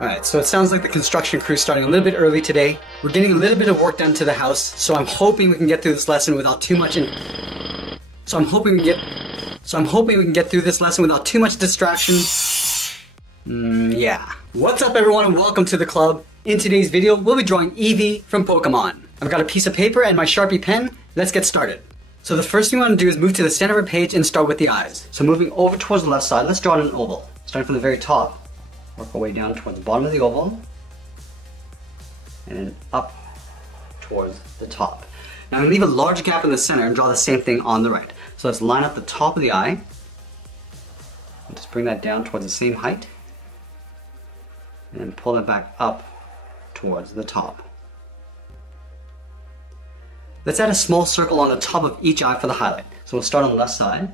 Alright, so it sounds like the construction crew is starting a little bit early today. We're getting a little bit of work done to the house, so I'm hoping we can get through this lesson without too much So I'm hoping we can get through this lesson without too much distraction. Yeah. What's up everyone and welcome to the club. In today's video, we'll be drawing Eevee from Pokemon. I've got a piece of paper and my Sharpie pen. Let's get started. So the first thing we want to do is move to the center of our page and start with the eyes. So moving over towards the left side, let's draw an oval. Starting from the very top. Work our way down towards the bottom of the oval. And then up towards the top. Now I'm going to leave a large gap in the center and draw the same thing on the right. So let's line up the top of the eye. And just bring that down towards the same height. And then pull it back up towards the top. Let's add a small circle on the top of each eye for the highlight. So we'll start on the left side,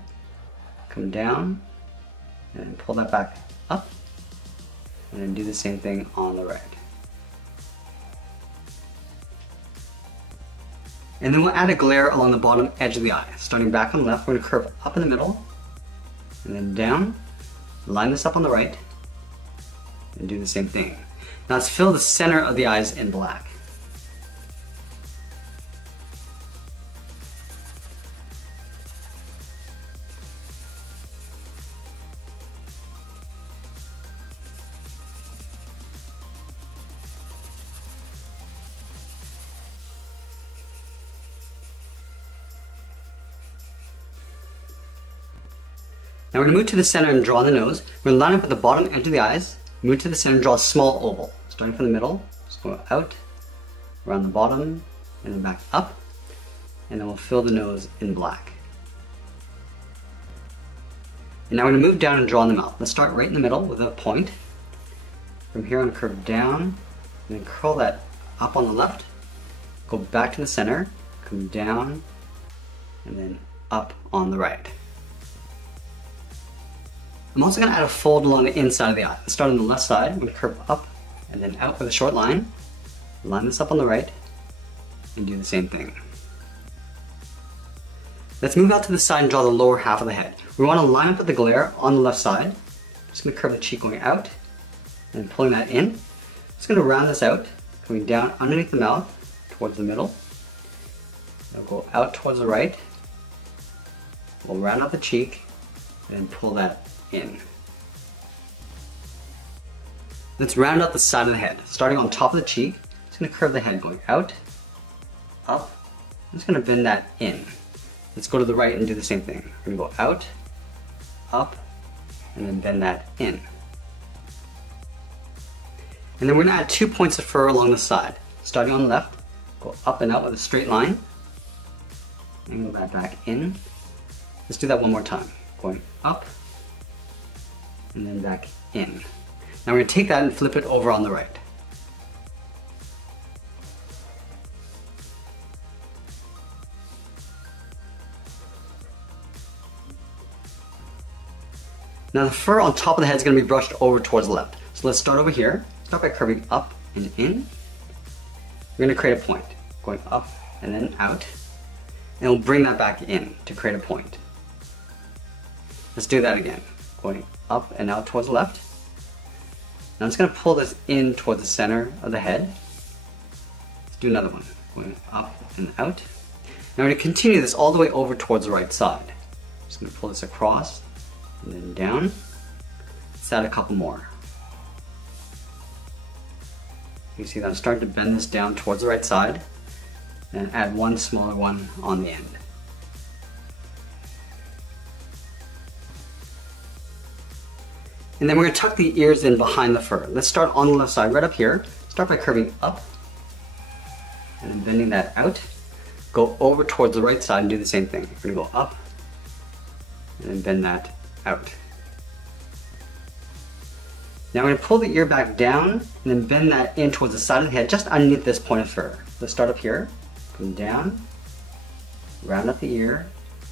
come down, and pull that back up, and then do the same thing on the right. And then we'll add a glare along the bottom edge of the eye. Starting back on the left, we're going to curve up in the middle, and then down, line this up on the right, and do the same thing. Now let's fill the center of the eyes in black. Now we're going to move to the center and draw the nose. We're going to line up at the bottom edge of the eyes, move to the center and draw a small oval. Starting from the middle, just go out, around the bottom, and then back up. And then we'll fill the nose in black. And now we're going to move down and draw in the mouth. Let's start right in the middle with a point. From here on, curve down, and then curl that up on the left. Go back to the center, come down, and then up on the right. I'm also going to add a fold along the inside of the eye. Let's start on the left side. I'm going to curve up and then out with a short line. Line this up on the right and do the same thing. Let's move out to the side and draw the lower half of the head. We want to line up with the glare on the left side. Just going to curve the cheek going out and pulling that in. Just going to round this out, coming down underneath the mouth towards the middle. It'll go out towards the right. We'll round out the cheek and pull that in. Let's round out the side of the head. Starting on top of the cheek, just going to curve the head going out, up. I'm just going to bend that in. Let's go to the right and do the same thing. We're going to go out, up, and then bend that in. And then we're going to add 2 points of fur along the side. Starting on the left, go up and out with a straight line, and go back in. Let's do that one more time. Going up, and then back in. Now we're going to take that and flip it over on the right. Now the fur on top of the head is going to be brushed over towards the left. So let's start over here. Start by curving up and in. We're going to create a point. Going up and then out. And we'll bring that back in to create a point. Let's do that again. Going up and out towards the left. Now I'm just going to pull this in towards the center of the head. Let's do another one. Going up and out. Now we're going to continue this all the way over towards the right side. Just going to pull this across and then down. Let's add a couple more. You can see that I'm starting to bend this down towards the right side and add one smaller one on the end. And then we're going to tuck the ears in behind the fur. Let's start on the left side, right up here. Start by curving up and then bending that out. Go over towards the right side and do the same thing. We're going to go up and then bend that out. Now we're going to pull the ear back down and then bend that in towards the side of the head, just underneath this point of fur. Let's start up here, come down, round up the ear,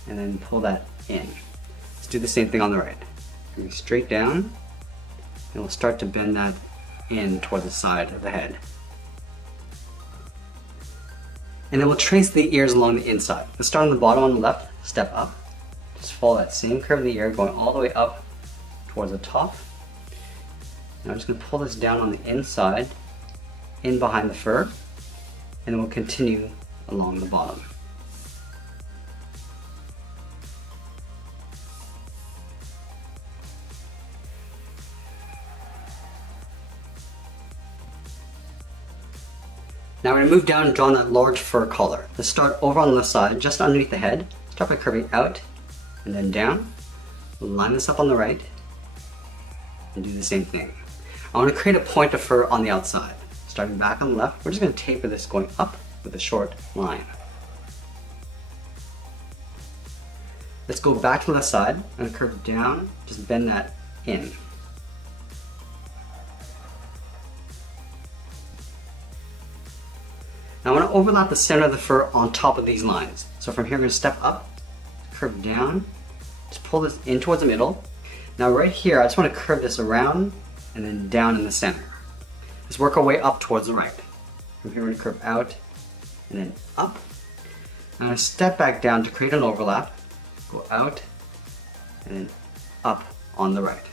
and then pull that in. Let's do the same thing on the right. Going straight down, and we'll start to bend that in toward the side of the head. And then we'll trace the ears along the inside. Let's start on the bottom on the left, step up. Just follow that same curve of the ear going all the way up towards the top. Now I'm just going to pull this down on the inside, in behind the fur, and then we'll continue along the bottom. Now we're going to move down and draw that large fur collar. Let's start over on the left side, just underneath the head. Start by curving out and then down. We'll line this up on the right and do the same thing. I want to create a point of fur on the outside. Starting back on the left, we're just going to taper this going up with a short line. Let's go back to the left side and curve down, just bend that in. Now I want to overlap the center of the fur on top of these lines. So from here I'm going to step up, curve down, just pull this in towards the middle. Now right here I just want to curve this around and then down in the center. Let's work our way up towards the right. From here we're going to curve out and then up. I'm going to step back down to create an overlap, go out and then up on the right.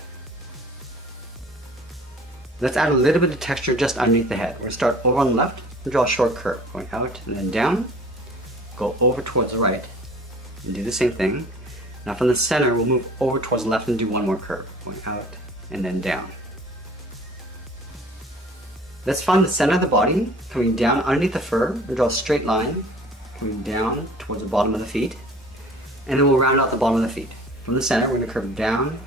Let's add a little bit of texture just underneath the head. We're going to start over on the left. We'll draw a short curve, going out and then down, go over towards the right, and do the same thing. Now from the center, we'll move over towards the left and do one more curve, going out and then down. Let's find the center of the body, coming down underneath the fur, and draw a straight line, coming down towards the bottom of the feet, and then we'll round out the bottom of the feet. From the center, we're going to curve down,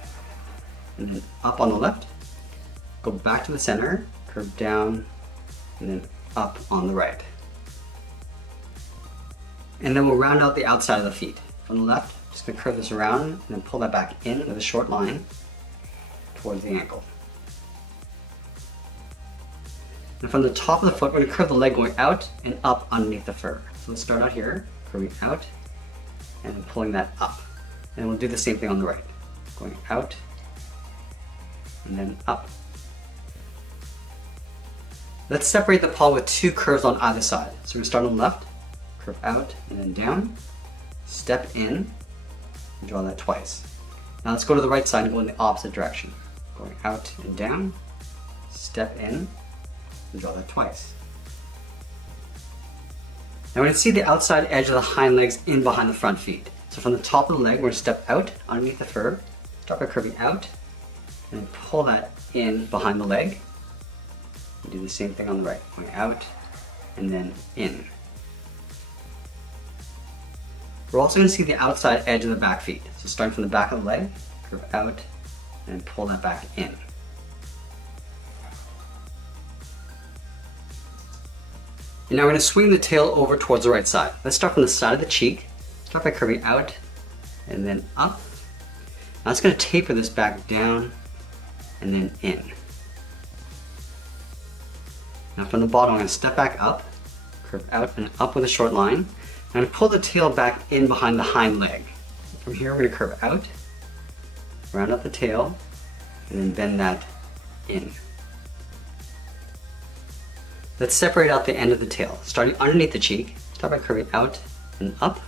and then up on the left, go back to the center, curve down, and then up on the right. And then we'll round out the outside of the feet. From the left, just going to curve this around and then pull that back in with a short line towards the ankle. And from the top of the foot, we're going to curve the leg going out and up underneath the fur. So let's start out here, curving out and then pulling that up. And we'll do the same thing on the right, going out and then up. Let's separate the paw with two curves on either side. So we're going to start on the left, curve out and then down, step in, and draw that twice. Now let's go to the right side and go in the opposite direction. Going out and down, step in, and draw that twice. Now we're going to see the outside edge of the hind legs in behind the front feet. So from the top of the leg, we're going to step out underneath the fur, start by curving out, and pull that in behind the leg. Do the same thing on the right, going out and then in. We're also going to see the outside edge of the back feet. So starting from the back of the leg, curve out and pull that back in. And now we're going to swing the tail over towards the right side. Let's start from the side of the cheek. Start by curving out and then up. Now it's going to taper this back down and then in. Now from the bottom, I'm going to step back up, curve out and up with a short line. I'm going to pull the tail back in behind the hind leg. From here, we're going to curve out, round out the tail, and then bend that in. Let's separate out the end of the tail. Starting underneath the cheek, start by curving out and up,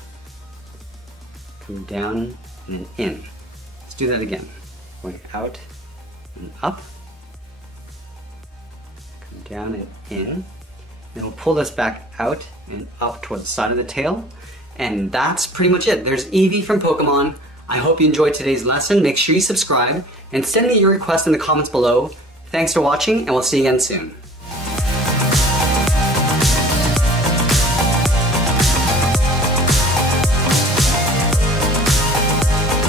come down and then in. Let's do that again. Going out and up, down and in. Then we'll pull this back out and up towards the side of the tail. And that's pretty much it. There's Eevee from Pokemon. I hope you enjoyed today's lesson. Make sure you subscribe and send me your request in the comments below. Thanks for watching and we'll see you again soon.